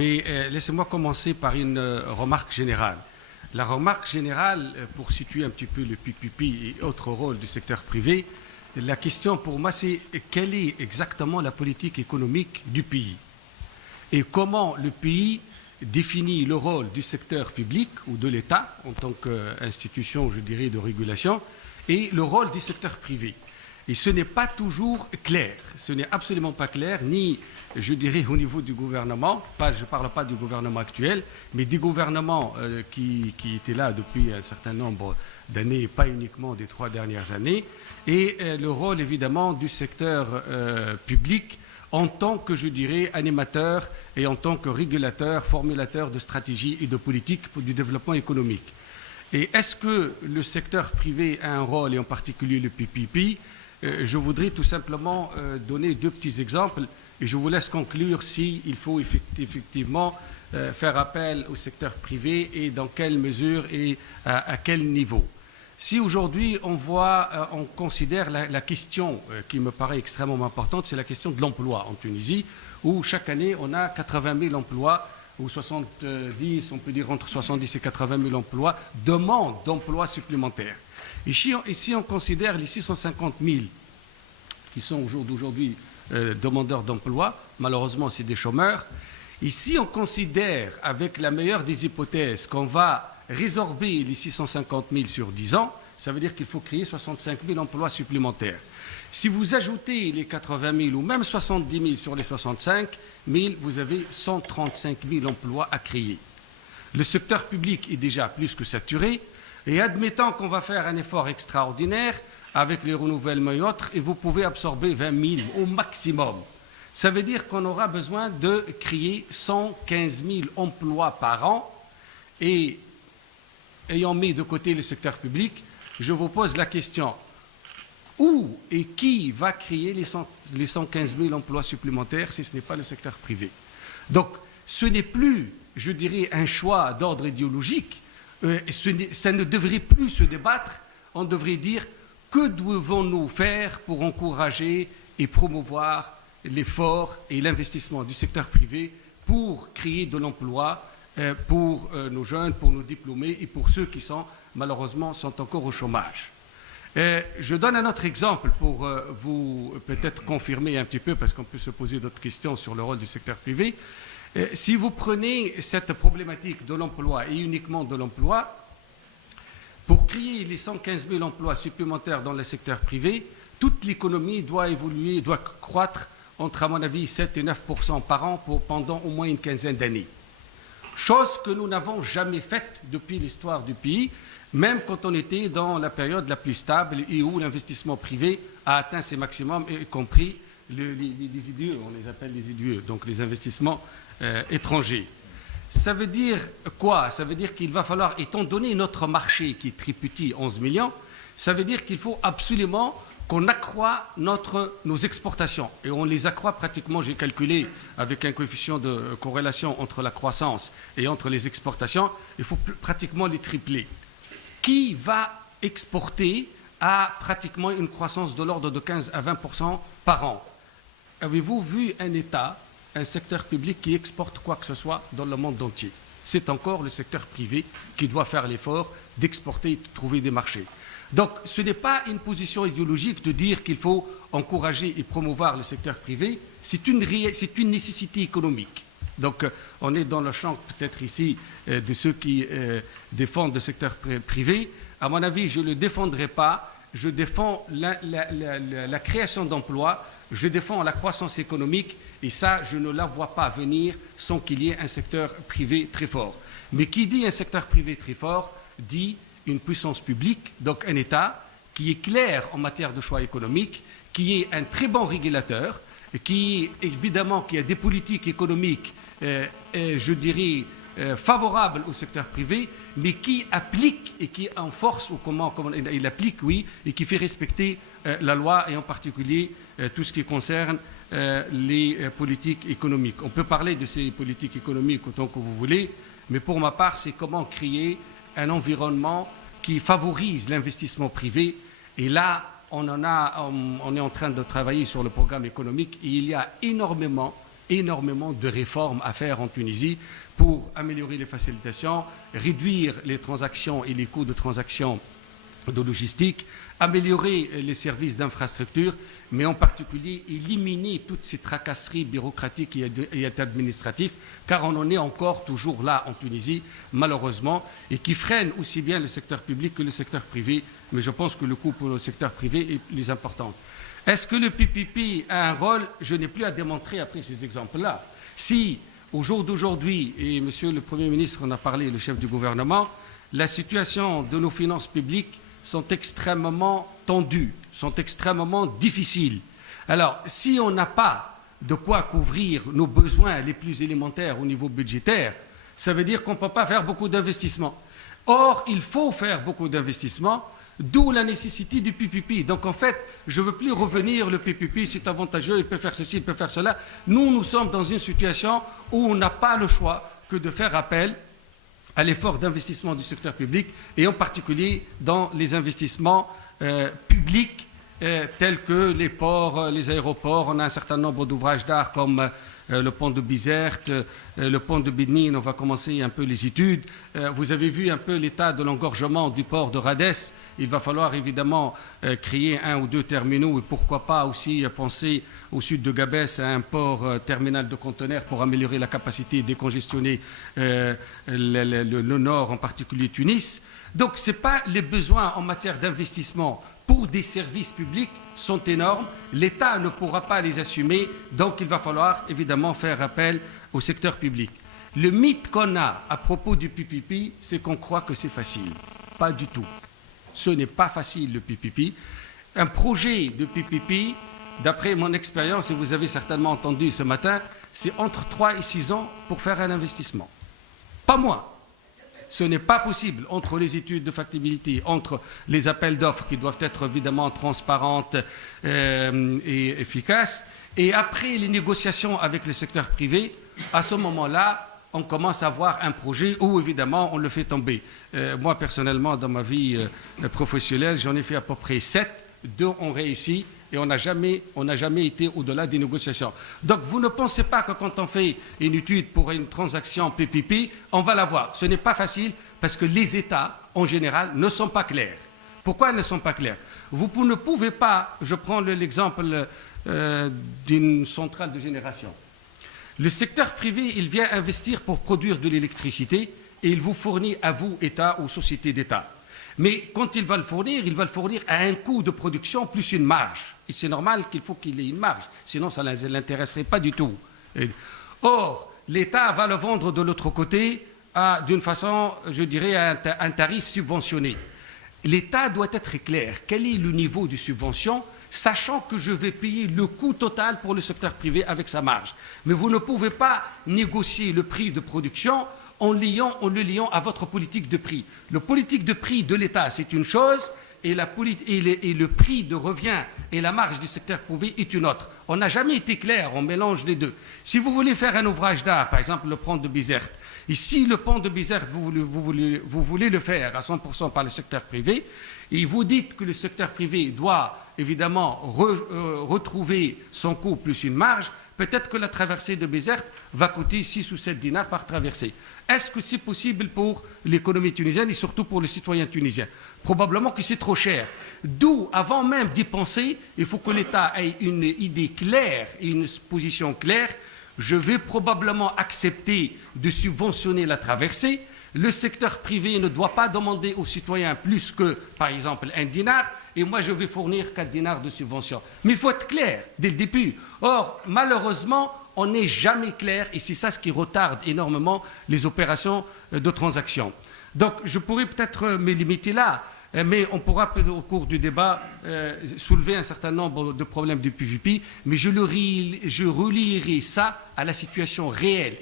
Mais laissez-moi commencer par une remarque générale. La remarque générale, pour situer un petit peu le PPP et autres rôles du secteur privé, la question pour moi c'est quelle est exactement la politique économique du pays et comment le pays définit le rôle du secteur public ou de l'État en tant qu'institution, je dirais, de régulation et le rôle du secteur privé. Et ce n'est pas toujours clair, ce n'est absolument pas clair, ni, je dirais, au niveau du gouvernement, je ne parle pas du gouvernement actuel, mais des gouvernements qui étaient là depuis un certain nombre d'années, et pas uniquement des 3 dernières années, et le rôle, évidemment, du secteur public en tant que, je dirais, animateur et en tant que régulateur, formulateur de stratégies et de politiques pour du développement économique. Et est-ce que le secteur privé a un rôle, et en particulier le PPP? Je voudrais tout simplement donner 2 petits exemples et je vous laisse conclure s'il faut effectivement faire appel au secteur privé et dans quelle mesure et à quel niveau. Si aujourd'hui on considère la question qui me paraît extrêmement importante, c'est la question de l'emploi en Tunisie, où chaque année on a 80 000 emplois, ou 70, on peut dire entre 70 et 80 000 emplois, demande d'emplois supplémentaires. Ici, on considère les 650 000 qui sont au jour d'aujourd'hui demandeurs d'emploi, malheureusement c'est des chômeurs. Ici, on considère, avec la meilleure des hypothèses, qu'on va résorber les 650 000 sur 10 ans, ça veut dire qu'il faut créer 65 000 emplois supplémentaires. Si vous ajoutez les 80 000 ou même 70 000 sur les 65 000, vous avez 135 000 emplois à créer. Le secteur public est déjà plus que saturé. Et admettant qu'on va faire un effort extraordinaire avec les renouvellements et autres, et vous pouvez absorber 20 000 au maximum. Ça veut dire qu'on aura besoin de créer 115 000 emplois par an. Et ayant mis de côté le secteur public, je vous pose la question, où et qui va créer les 115 000 emplois supplémentaires si ce n'est pas le secteur privé? Donc, ce n'est plus, je dirais, un choix d'ordre idéologique. Ça ne devrait plus se débattre, on devrait dire que devons-nous faire pour encourager et promouvoir l'effort et l'investissement du secteur privé pour créer de l'emploi pour nos jeunes, pour nos diplômés et pour ceux qui malheureusement sont encore au chômage. Je donne un autre exemple pour vous peut-être confirmer un petit peu, parce qu'on peut se poser d'autres questions sur le rôle du secteur privé. Si vous prenez cette problématique de l'emploi et uniquement de l'emploi, pour créer les 115 000 emplois supplémentaires dans le secteur privé, toute l'économie doit évoluer, doit croître entre, à mon avis, 7 et 9% par an pendant au moins une quinzaine d'années. Chose que nous n'avons jamais faite depuis l'histoire du pays, même quand on était dans la période la plus stable et où l'investissement privé a atteint ses maximums, y compris les IDE, on les appelle les IDE, donc les investissements étrangers. Ça veut dire quoi? Ça veut dire qu'il va falloir, étant donné notre marché qui est très petit, 11 millions, ça veut dire qu'il faut absolument qu'on accroît nos exportations. Et on les accroît pratiquement, j'ai calculé avec un coefficient de corrélation entre la croissance et entre les exportations, il faut pratiquement les tripler. Qui va exporter à pratiquement une croissance de l'ordre de 15 à 20% par an? Avez-vous vu un État, un secteur public qui exporte quoi que ce soit dans le monde entier? C'est encore le secteur privé qui doit faire l'effort d'exporter et de trouver des marchés. Donc ce n'est pas une position idéologique de dire qu'il faut encourager et promouvoir le secteur privé, c'est une nécessité économique. Donc on est dans le champ peut-être ici de ceux qui défendent le secteur privé. À mon avis, je ne le défendrai pas, je défends la création d'emplois, je défends la croissance économique, et ça, je ne la vois pas venir sans qu'il y ait un secteur privé très fort. Mais qui dit un secteur privé très fort, dit une puissance publique, donc un État qui est clair en matière de choix économiques, qui est un très bon régulateur, qui évidemment qui a des politiques économiques, je dirais, favorables au secteur privé, mais qui applique et qui enforce, ou comment il applique, oui, et qui fait respecter la loi, et en particulier tout ce qui concerne les politiques économiques. On peut parler de ces politiques économiques autant que vous voulez, mais pour ma part, c'est comment créer un environnement qui favorise l'investissement privé. Et là, on est en train de travailler sur le programme économique, et il y a énormément énormément de réformes à faire en Tunisie pour améliorer les facilitations, réduire les transactions et les coûts de transactions de logistique, améliorer les services d'infrastructure, mais en particulier éliminer toutes ces tracasseries bureaucratiques et administratives, car on en est encore toujours là en Tunisie, malheureusement, et qui freinent aussi bien le secteur public que le secteur privé, mais je pense que le coût pour le secteur privé est plus important. Est-ce que le PPP a un rôle? Je n'ai plus à démontrer après ces exemples-là. Si, au jour d'aujourd'hui, et Monsieur le Premier ministre en a parlé, le chef du gouvernement, la situation de nos finances publiques sont extrêmement tendues, sont extrêmement difficiles. Alors, si on n'a pas de quoi couvrir nos besoins les plus élémentaires au niveau budgétaire, ça veut dire qu'on ne peut pas faire beaucoup d'investissements. Or, il faut faire beaucoup d'investissements, d'où la nécessité du PPP. Donc, en fait, je ne veux plus revenir, le PPP, c'est avantageux, il peut faire ceci, il peut faire cela. Nous sommes dans une situation où on n'a pas le choix que de faire appel à l'effort d'investissement du secteur public et en particulier dans les investissements publics tels que les ports, les aéroports. On a un certain nombre d'ouvrages d'art comme le pont de Bizerte, le pont de Bénine, on va commencer un peu les études. Vous avez vu un peu l'état de l'engorgement du port de Rades. Il va falloir évidemment créer 1 ou 2 terminaux et pourquoi pas aussi penser au sud de Gabès à un port terminal de conteneurs pour améliorer la capacité et décongestionner le nord, en particulier Tunis. Donc ce n'est pas les besoins en matière d'investissement pour des services publics sont énormes. L'État ne pourra pas les assumer, donc il va falloir évidemment faire appel au secteur public. Le mythe qu'on a à propos du PPP, c'est qu'on croit que c'est facile. Pas du tout. Ce n'est pas facile le PPP. Un projet de PPP, d'après mon expérience, et vous avez certainement entendu ce matin, c'est entre 3 et 6 ans pour faire un investissement. Pas moins. Ce n'est pas possible entre les études de factibilité, entre les appels d'offres qui doivent être évidemment transparentes et efficaces, et après les négociations avec le secteur privé, à ce moment-là, on commence à avoir un projet où évidemment on le fait tomber. Moi personnellement, dans ma vie professionnelle, j'en ai fait à peu près 7, 2 ont réussi, et on n'a jamais été au-delà des négociations. Donc vous ne pensez pas que quand on fait une étude pour une transaction PPP, on va l'avoir. Ce n'est pas facile parce que les États, en général, ne sont pas clairs. Pourquoi ils ne sont pas clairs? Vous ne pouvez pas, je prends l'exemple d'une centrale de génération. Le secteur privé, il vient investir pour produire de l'électricité et il vous fournit à vous, État ou société d'État. Mais quand il va le fournir à un coût de production plus une marge. Et c'est normal qu'il faut qu'il ait une marge, sinon ça ne l'intéresserait pas du tout. Or, l'État va le vendre de l'autre côté d'une façon, je dirais, à un tarif subventionné. L'État doit être clair. Quel est le niveau de subvention, sachant que je vais payer le coût total pour le secteur privé avec sa marge. Mais vous ne pouvez pas négocier le prix de production en le liant à votre politique de prix. Le politique de prix de l'État, c'est une chose, et le prix de revient et la marge du secteur privé est une autre. On n'a jamais été clair, on mélange les deux. Si vous voulez faire un ouvrage d'art, par exemple le pont de Bizerte, et si le pont de Bizerte, vous voulez le faire à 100% par le secteur privé, et vous dites que le secteur privé doit évidemment retrouver son coût plus une marge, peut-être que la traversée de Bizerte va coûter 6 ou 7 dinars par traversée. Est-ce que c'est possible pour l'économie tunisienne et surtout pour les citoyens tunisiens? Probablement que c'est trop cher. D'où, avant même d'y penser, il faut que l'État ait une idée claire et une position claire. Je vais probablement accepter de subventionner la traversée. Le secteur privé ne doit pas demander aux citoyens plus que, par exemple, 1 dinar, et moi je vais fournir 4 dinars de subvention. Mais il faut être clair dès le début. Or, malheureusement, on n'est jamais clair, et c'est ça ce qui retarde énormément les opérations de transaction. Donc, je pourrais peut-être me limiter là, mais on pourra, au cours du débat, soulever un certain nombre de problèmes du PVP, mais je relierai ça à la situation réelle.